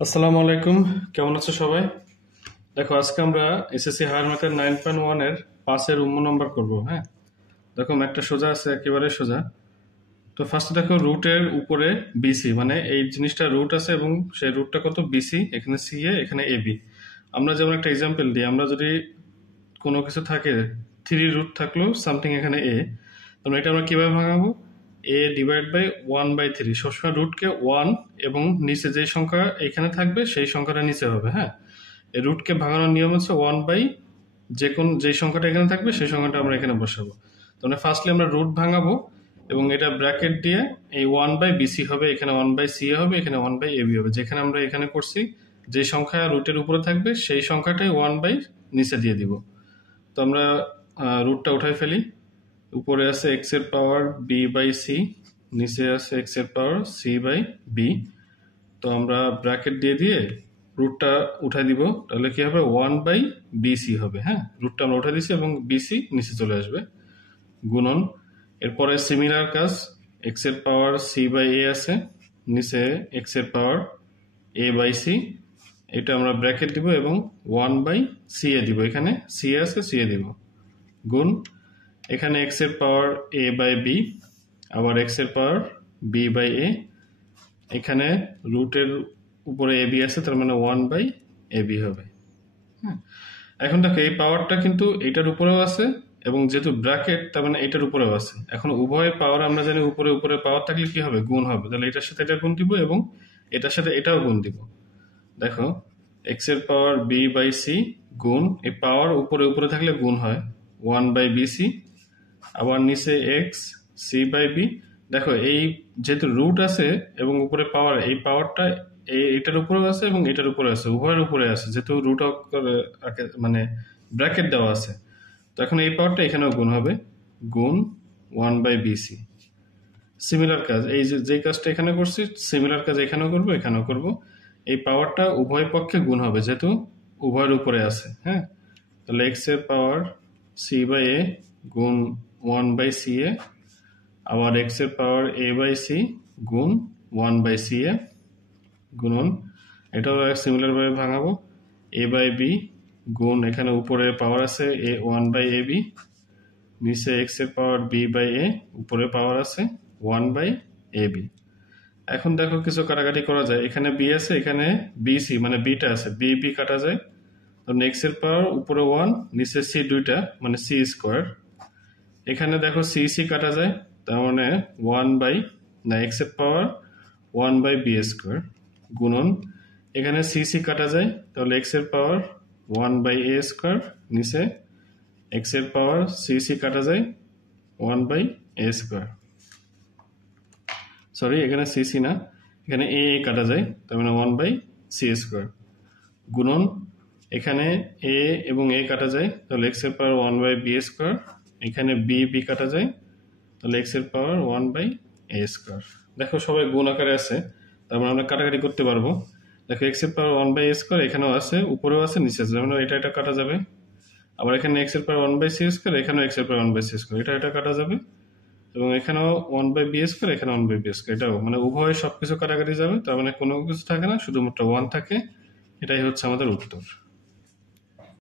আসসালামু আলাইকুম। কেমন আছো সবাই? দেখো, আজকে আমরা এসএসসি হায়ার ম্যাথের 9.1 এর পাঁচের নম্বর করব। হ্যাঁ, দেখো ম্যাথটা সোজা আছে, একেবারে সোজা। তো ফার্স্ট দেখো, রুটের উপরে বিসি, মানে এই জিনিসটা রুট আছে এবং সেই রুটটা কত, বিসি। এখানে সি এ, এখানে এ বি। আমরা যেমন একটা এক্সাম্পল দিই, আমরা যদি কোনো কিছু থাকে, থ্রি রুট থাকলো সামথিং এখানে এ, তাহলে এটা আমরা কিভাবে ভাঙাবো? এ ডিভাইড বাই 1/3। সবসময় রুটকে 1 এবং নিচে যে সংখ্যা এখানে থাকবে সেই সংখ্যাটা নিচে হবে। হ্যাঁ, এই রুটকে ভাঙানোর নিয়ম হচ্ছে 1 বাই যে সংখ্যাটা এখানে থাকবে সেই সংখ্যাটা আমরা এখানে বসাবো। তাহলে ফার্স্টলি আমরা রুট ভাঙাবো এবং এটা ব্র্যাকেট দিয়ে এই 1/BC হবে, এখানে 1/CA হবে, এখানে 1/AB হবে। যেখানে আমরা এখানে করছি, যে সংখ্যা রুটের উপরে থাকবে সেই সংখ্যাটাই 1 বাই নিচে দিয়ে দিব। তো আমরা রুটটা উঠাই ফেলি। উপরে আছে এক্স এর পাওয়ার B/C, নিচে আছে এক্স এর পাওয়ার C/B। তো আমরা ব্র্যাকেট দিয়ে দিয়ে রুটটা উঠাই দিব, তাহলে কি হবে, 1/BC হবে। হ্যাঁ, রুটটা আমরা উঠাই দিছি এবং BC নিচে চলে আসবে। গুণন, এরপরে সিমিলার কাজ, এক্স এর পাওয়ার C/A আছে, নিচে এক্স এর পাওয়ার A/C। এটা আমরা ব্র্যাকেট দিব এবং 1/CA দিব, এখানে সি আছে, CA দিব। গুণ, এখানে এক্স এর পাওয়ার A/B, আবার এক্স এর পাওয়ার B/A। এখানে রুটের উপরে AB আছে, তার মানে 1/AB হবে। হ্যাঁ, এখন দেখো এই পাওয়ারটা কিন্তু এটার উপরেও আছে এবং যেহেতু ব্র্যাকেট, তার মানে এটার উপরেও আছে। এখন উভয় পাওয়ার আমরা জানি উপরে উপরে পাওয়ার থাকলে কি হবে, গুণ হবে। তাহলে এটার সাথে এটা গুণ দিব এবং এটার সাথে এটাও গুণ দিব। দেখো, এক্স এর পাওয়ার B/C গুণ, এই পাওয়ার উপরে উপরে থাকলে গুণ হয় 1/BC, আবার নিচে এক্স C/B। দেখো, এই যেহেতু রুট আছে এবং উপরে পাওয়ার, এই পাওয়ারটা এটার উপরেও আছে এবং এটার উপরে আছে, উভয়ের উপরে আছে, যেহেতু রুট মানে ব্র্যাকেট দেওয়া আছে। তো এখন এই পাওয়ারটা এখানেও গুণ হবে, গুণ 1/BC। সিমিলার কাজ, এই যে কাজটা এখানে করছি, সিমিলার কাজ এখানেও করব, এখানেও করব। এই পাওয়ারটা উভয় পক্ষে গুণ হবে, যেহেতু উভয়ের উপরে আছে। হ্যাঁ, তাহলে এক্স এর পাওয়ার C/A গুণ 1/CA, আবার এক্স এর পাওয়ার A/C গুণ 1/CA। গুণন, এটাও সিমিলার ভাবে ভাঙাবো, A/B গুণ, এখানে উপরে পাওয়ার আছে 1/AB, নিচে এক্স এর পাওয়ার B/A, উপরে পাওয়ার আছে 1/AB। এখন দেখো কিছু কাটাকাটি করা যায়, এখানে বি আছে, এখানে BC মানে বিটা আছে, BB কাটা যায়। তখন এক্স এর পাওয়ার উপরে 1, নিচে সি দুইটা, মানে C²। এখানে দেখো CC কাটা যায়, তার মানে এক্স এর পাওয়ার 1/B²। গুণন, এখানে CC কাটা যায়, তাহলে এক্স এর পাওয়ার 1/A², নিচে এক্স এর পাওয়ার CC কাটা যায় 1/A²। সরি, এখানে CC না, এখানে A কাটা যায়, তার মানে 1/C²। গুণন, এখানে A এবং A কাটা যায়, তাহলে এক্স এর পাওয়ার 1/B²। এখানে B কাটা যায়, তাহলে এক্স এর পাওয়ার 1/A²। দেখো সবাই গুণ আকারে আছে, তারপর আমরা কাটাকাটি করতে পারবো। দেখো এক্স এর পাওয়ার 1/A², এখানেও আছে, উপরেও আছে, নিচে আছে, যেমন এটা কাটা যাবে। আবার এখানে এক্স এর পাওয়ার 1/C², এখানেও এক্স এর পাওয়ার 1/C², এটা কাটা যাবে। এবং এখানেও 1/B², এখানে 1/B², এটাও মানে উভয় সবকিছু কাটাকাটি যাবে, তার মানে কোনো কিছু থাকে না, শুধুমাত্র 1 থাকে। এটাই হচ্ছে আমাদের উত্তর।